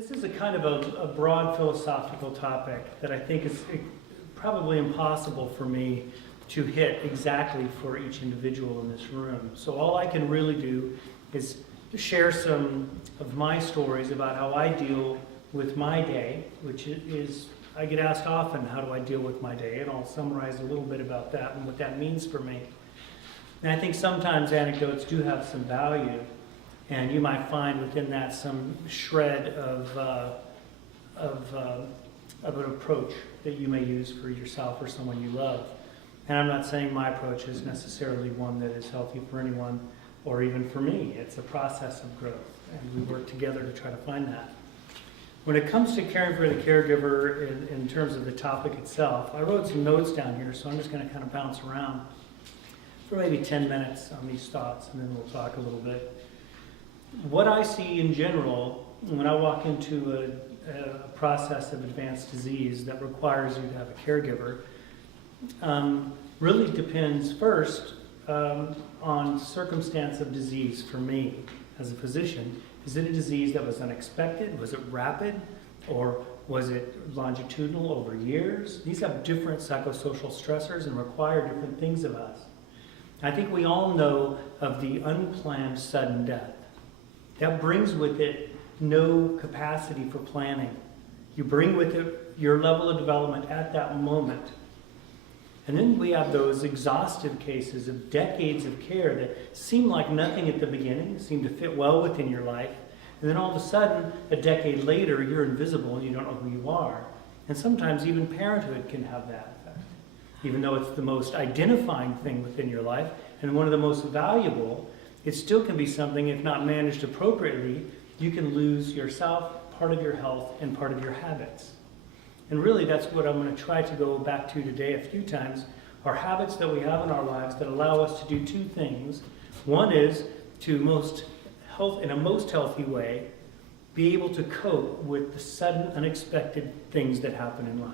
This is a kind of a broad philosophical topic that I think is probably impossible for me to hit exactly for each individual in this room. So all I can really do is share some of my stories about how I deal with my day, which is, I get asked often, how do I deal with my day? And I'll summarize a little bit about that and what that means for me. And I think sometimes anecdotes do have some value, and you might find within that some shred of an approach that you may use for yourself or someone you love. And I'm not saying my approach is necessarily one that is healthy for anyone or even for me. It's a process of growth, and we work together to try to find that. When it comes to caring for the caregiver in terms of the topic itself, I wrote some notes down here, so I'm just going to kind of bounce around for maybe 10 minutes on these thoughts, and then we'll talk a little bit. What I see in general when I walk into a process of advanced disease that requires you to have a caregiver really depends first on circumstance of disease for me as a physician. Is it a disease that was unexpected? Was it rapid? Or was it longitudinal over years? These have different psychosocial stressors and require different things of us. I think we all know of the unplanned sudden death. That brings with it no capacity for planning. You bring with it your level of development at that moment. And then we have those exhaustive cases of decades of care that seem like nothing at the beginning, seem to fit well within your life. And then all of a sudden, a decade later, you're invisible and you don't know who you are. And sometimes even parenthood can have that effect. Even though it's the most identifying thing within your life and one of the most valuable, it still can be something, if not managed appropriately, you can lose yourself, part of your health, and part of your habits. And really, that's what I'm going to try to go back to today a few times, are habits that we have in our lives that allow us to do two things. One is to in a most healthy way, be able to cope with the sudden, unexpected things that happen in life.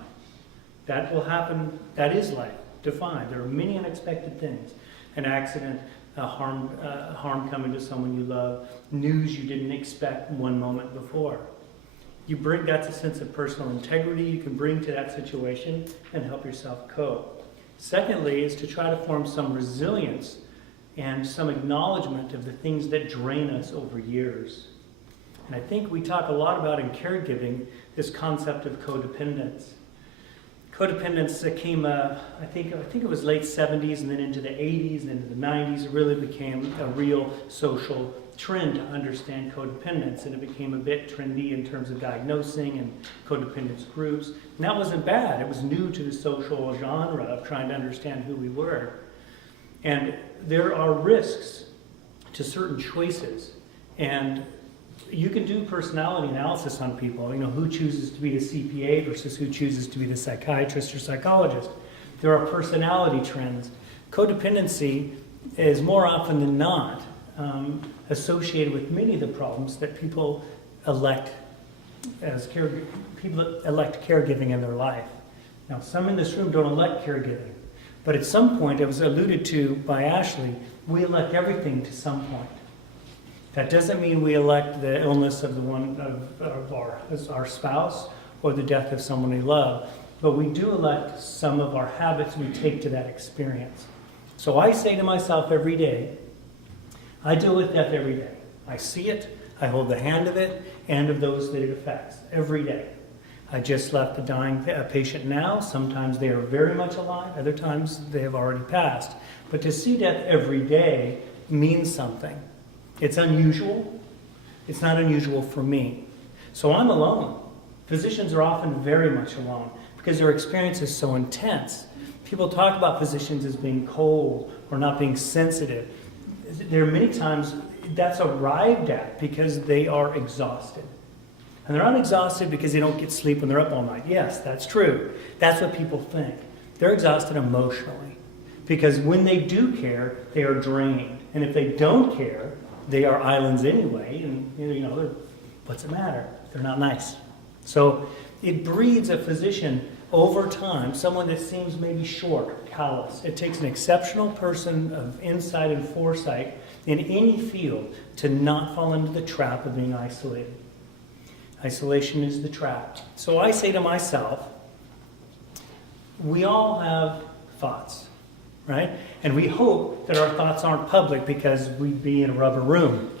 That will happen, that is life, defined. There are many unexpected things. An accident, harm coming to someone you love, news you didn't expect one moment before. That's a sense of personal integrity you can bring to that situation and help yourself cope. Secondly is to try to form some resilience and some acknowledgement of the things that drain us over years. And I think we talk a lot about in caregiving this concept of codependence. Codependence came, I think it was late 70s and then into the 80s and into the 90s. It really became a real social trend to understand codependence, and it became a bit trendy in terms of diagnosing and codependence groups. And that wasn't bad. It was new to the social genre of trying to understand who we were. And there are risks to certain choices. And you can do personality analysis on people, who chooses to be the CPA versus who chooses to be the psychiatrist or psychologist. There are personality trends. Codependency is more often than not associated with many of the problems that people elect caregiving in their life. Now, some in this room don't elect caregiving, but at some point, it was alluded to by Ashley, we elect everything to some point. That doesn't mean we elect the illness of our spouse or the death of someone we love, but we do elect some of our habits we take to that experience. So I say to myself every day, I deal with death every day. I see it, I hold the hand of it, and of those that it affects every day. I just left a dying patient now. Sometimes they are very much alive, other times they have already passed. But to see death every day means something. It's unusual. It's not unusual for me. So I'm alone. Physicians are often very much alone because their experience is so intense. People talk about physicians as being cold or not being sensitive. There are many times that's arrived at because they are exhausted. And they're not exhausted because they don't get sleep when they're up all night. Yes, that's true. That's what people think. They're exhausted emotionally because when they do care, they are drained. And if they don't care, they are islands anyway. And, what's the matter? They're not nice. So it breeds a physician over time, someone that seems maybe short, callous. It takes an exceptional person of insight and foresight in any field to not fall into the trap of being isolated. Isolation is the trap. So I say to myself, we all have thoughts, right? And we hope that our thoughts aren't public because we'd be in a rubber room,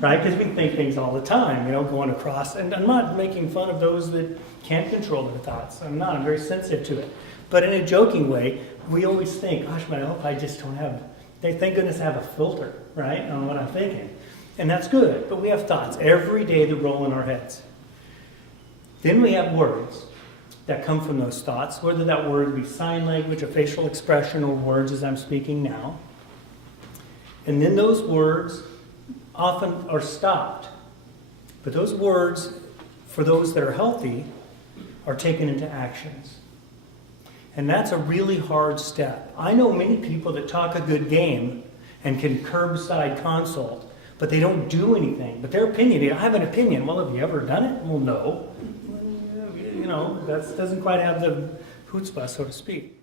right? Because we think things all the time, going across. And I'm not making fun of those that can't control their thoughts. I'm not. I'm very sensitive to it. But in a joking way, we always think, gosh, man, I hope I just don't have, thank goodness I have a filter, right, on what I'm thinking. And that's good. But we have thoughts every day that roll in our heads. Then we have words that come from those thoughts, whether that word be sign language, a facial expression, or words as I'm speaking now. And then those words often are stopped. But those words, for those that are healthy, are taken into actions. And that's a really hard step. I know many people that talk a good game and can curbside consult, but they don't do anything. But their opinion, I have an opinion. Well, have you ever done it? Well, no. That doesn't quite have the chutzpah, so to speak.